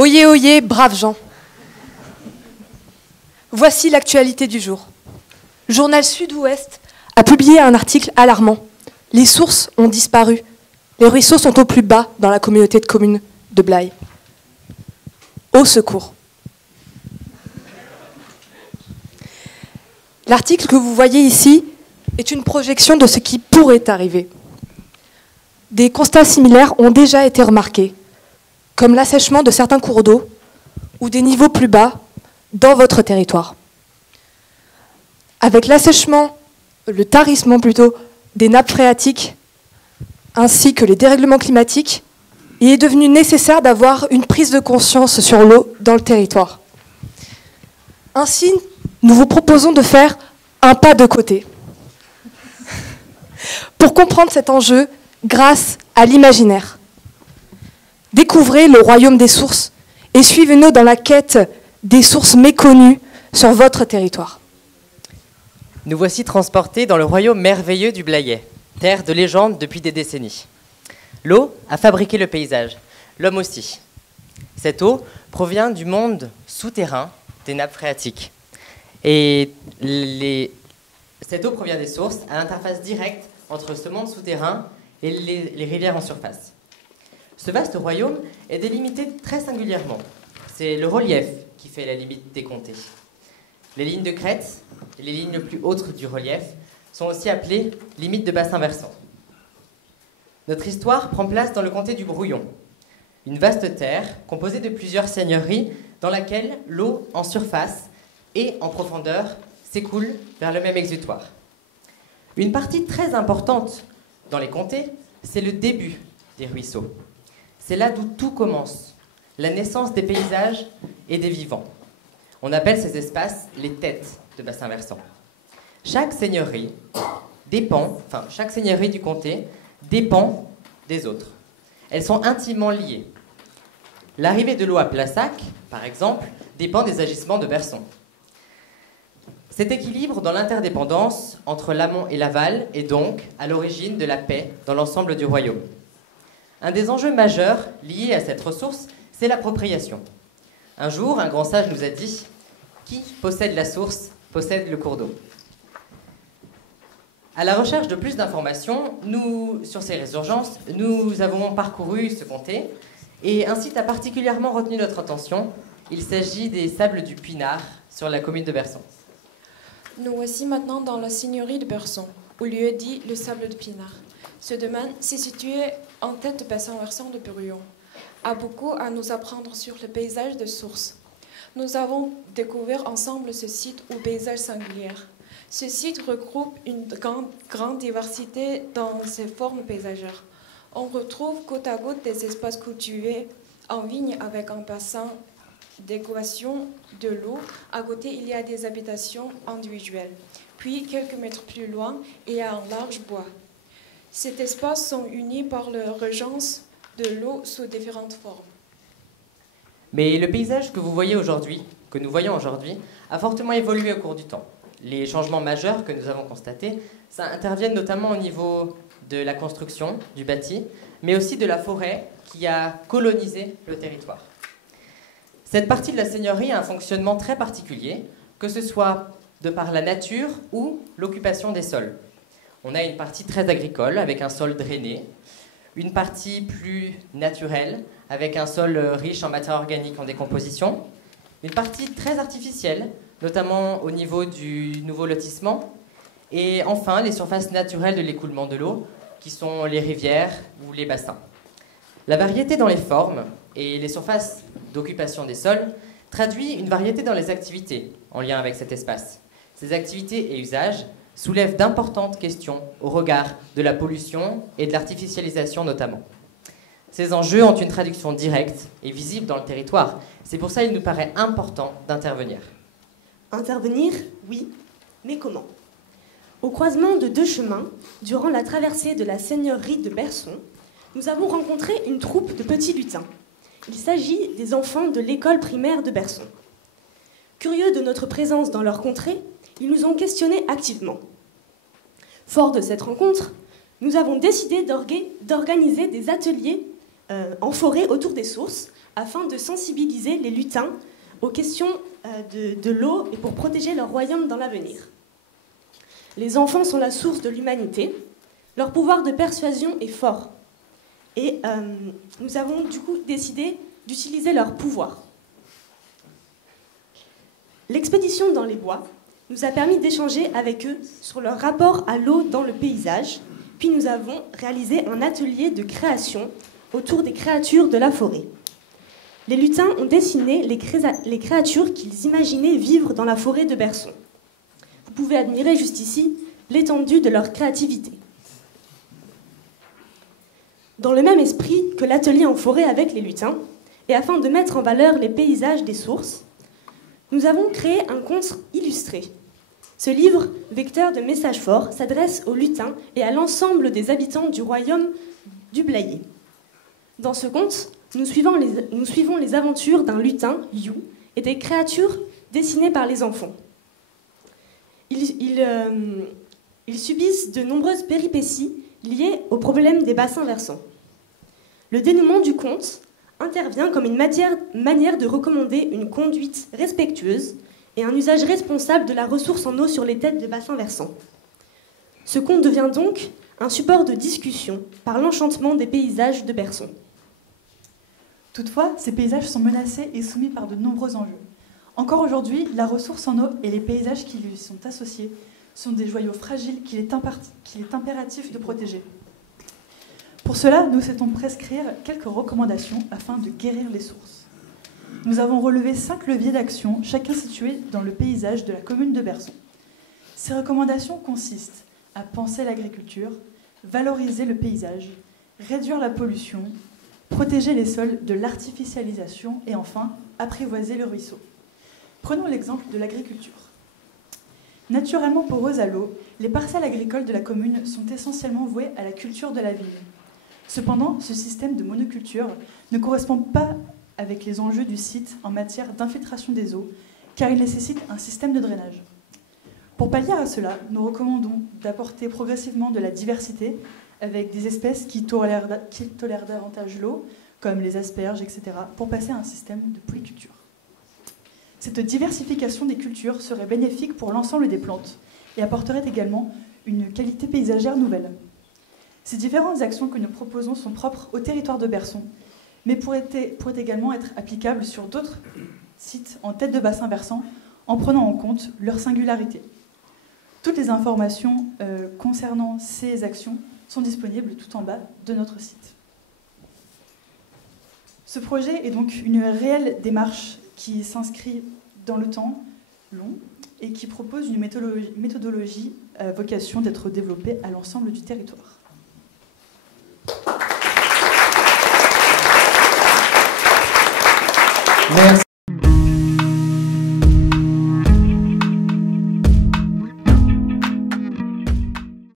Oyez, oyez, braves gens. Voici l'actualité du jour. Le journal Sud-Ouest a publié un article alarmant. Les sources ont disparu. Les ruisseaux sont au plus bas dans la communauté de communes de Blaye. Au secours. L'article que vous voyez ici est une projection de ce qui pourrait arriver. Des constats similaires ont déjà été remarqués, comme l'assèchement de certains cours d'eau ou des niveaux plus bas dans votre territoire. Avec l'assèchement, le tarissement plutôt, des nappes phréatiques ainsi que les dérèglements climatiques, il est devenu nécessaire d'avoir une prise de conscience sur l'eau dans le territoire. Ainsi, nous vous proposons de faire un pas de côté pour comprendre cet enjeu grâce à l'imaginaire. Découvrez le royaume des sources et suivez-nous dans la quête des sources méconnues sur votre territoire. Nous voici transportés dans le royaume merveilleux du Blayais, terre de légende depuis des décennies. L'eau a fabriqué le paysage, l'homme aussi. Cette eau provient du monde souterrain des nappes phréatiques. Et cette eau provient des sources à l'interface directe entre ce monde souterrain et les rivières en surface. Ce vaste royaume est délimité très singulièrement. C'est le relief qui fait la limite des comtés. Les lignes de crête, les lignes les plus hautes du relief, sont aussi appelées limites de bassin versant. Notre histoire prend place dans le comté du Brouillon, une vaste terre composée de plusieurs seigneuries dans laquelle l'eau en surface et en profondeur s'écoule vers le même exutoire. Une partie très importante dans les comtés, c'est le début des ruisseaux. C'est là d'où tout commence, la naissance des paysages et des vivants. On appelle ces espaces les têtes de bassin versant. Chaque seigneurie du comté dépend des autres. Elles sont intimement liées. L'arrivée de l'eau à Plassac, par exemple, dépend des agissements de Berson. Cet équilibre dans l'interdépendance entre l'amont et l'aval est donc à l'origine de la paix dans l'ensemble du royaume. Un des enjeux majeurs liés à cette ressource, c'est l'appropriation. Un jour, un grand sage nous a dit « Qui possède la source, possède le cours d'eau ». À la recherche de plus d'informations, sur ces résurgences, nous avons parcouru ce comté et un site a particulièrement retenu notre attention. Il s'agit des sables du Puinard sur la commune de Berson. Nous voici maintenant dans la seigneurie de Berson, au lieu dit le sable de Pinard. Ce domaine s'est situé en tête de bassin versant de Brouillon, a beaucoup à nous apprendre sur le paysage de source. Nous avons découvert ensemble ce site au paysage singulier. Ce site regroupe une grande diversité dans ses formes paysagères. On retrouve côte à côte des espaces cultivés en vigne avec un bassin d'équation de l'eau. À côté, il y a des habitations individuelles. Puis, quelques mètres plus loin, il y a un large bois. Ces espaces sont unis par la régence de l'eau sous différentes formes. Mais le paysage que nous voyons aujourd'hui, a fortement évolué au cours du temps. Les changements majeurs que nous avons constatés, ça interviennent notamment au niveau de la construction du bâti, mais aussi de la forêt qui a colonisé le territoire. Cette partie de la seigneurie a un fonctionnement très particulier, que ce soit de par la nature ou l'occupation des sols. On a une partie très agricole, avec un sol drainé, une partie plus naturelle, avec un sol riche en matière organique en décomposition, une partie très artificielle, notamment au niveau du nouveau lotissement, et enfin les surfaces naturelles de l'écoulement de l'eau, qui sont les rivières ou les bassins. La variété dans les formes et les surfaces d'occupation des sols traduit une variété dans les activités en lien avec cet espace. Ces activités et usages soulèvent d'importantes questions au regard de la pollution et de l'artificialisation notamment. Ces enjeux ont une traduction directe et visible dans le territoire. C'est pour ça qu'il nous paraît important d'intervenir. Intervenir, oui, mais comment ? Au croisement de deux chemins, durant la traversée de la seigneurie de Berson, nous avons rencontré une troupe de petits lutins. Il s'agit des enfants de l'école primaire de Berson. Curieux de notre présence dans leur contrée, ils nous ont questionnés activement. Fort de cette rencontre, nous avons décidé d'organiser des ateliers en forêt autour des sources afin de sensibiliser les lutins aux questions de l'eau et pour protéger leur royaume dans l'avenir. Les enfants sont la source de l'humanité. Leur pouvoir de persuasion est fort. Et nous avons du coup décidé d'utiliser leur pouvoir. L'expédition dans les bois nous a permis d'échanger avec eux sur leur rapport à l'eau dans le paysage, puis nous avons réalisé un atelier de création autour des créatures de la forêt. Les lutins ont dessiné les créatures qu'ils imaginaient vivre dans la forêt de Berson. Vous pouvez admirer juste ici l'étendue de leur créativité. Dans le même esprit que l'atelier en forêt avec les lutins, et afin de mettre en valeur les paysages des sources, nous avons créé un conte illustré. Ce livre, vecteur de messages forts, s'adresse aux lutins et à l'ensemble des habitants du royaume du Blayais. Dans ce conte, nous suivons les aventures d'un lutin, Liu, et des créatures dessinées par les enfants. Ils subissent de nombreuses péripéties liées au problème des bassins versants. Le dénouement du conte intervient comme une manière de recommander une conduite respectueuse et un usage responsable de la ressource en eau sur les têtes de bassins versants. Ce conte devient donc un support de discussion par l'enchantement des paysages de Berson. Toutefois, ces paysages sont menacés et soumis par de nombreux enjeux. Encore aujourd'hui, la ressource en eau et les paysages qui lui sont associés sont des joyaux fragiles qu'il est impératif de protéger. Pour cela, nous souhaitons prescrire quelques recommandations afin de guérir les sources. Nous avons relevé 5 leviers d'action, chacun situé dans le paysage de la commune de Berson. Ces recommandations consistent à penser l'agriculture, valoriser le paysage, réduire la pollution, protéger les sols de l'artificialisation et enfin, apprivoiser le ruisseau. Prenons l'exemple de l'agriculture. Naturellement poreuses à l'eau, les parcelles agricoles de la commune sont essentiellement vouées à la culture de la vigne. Cependant, ce système de monoculture ne correspond pas avec les enjeux du site en matière d'infiltration des eaux, car il nécessite un système de drainage. Pour pallier à cela, nous recommandons d'apporter progressivement de la diversité avec des espèces qui tolèrent davantage l'eau, comme les asperges, etc., pour passer à un système de polyculture. Cette diversification des cultures serait bénéfique pour l'ensemble des plantes et apporterait également une qualité paysagère nouvelle. Ces différentes actions que nous proposons sont propres au territoire de Berson, mais pourraient également être applicables sur d'autres sites en tête de bassin versant en prenant en compte leur singularité. Toutes les informations concernant ces actions sont disponibles tout en bas de notre site. Ce projet est donc une réelle démarche qui s'inscrit dans le temps long et qui propose une méthodologie à vocation d'être développée à l'ensemble du territoire. Merci.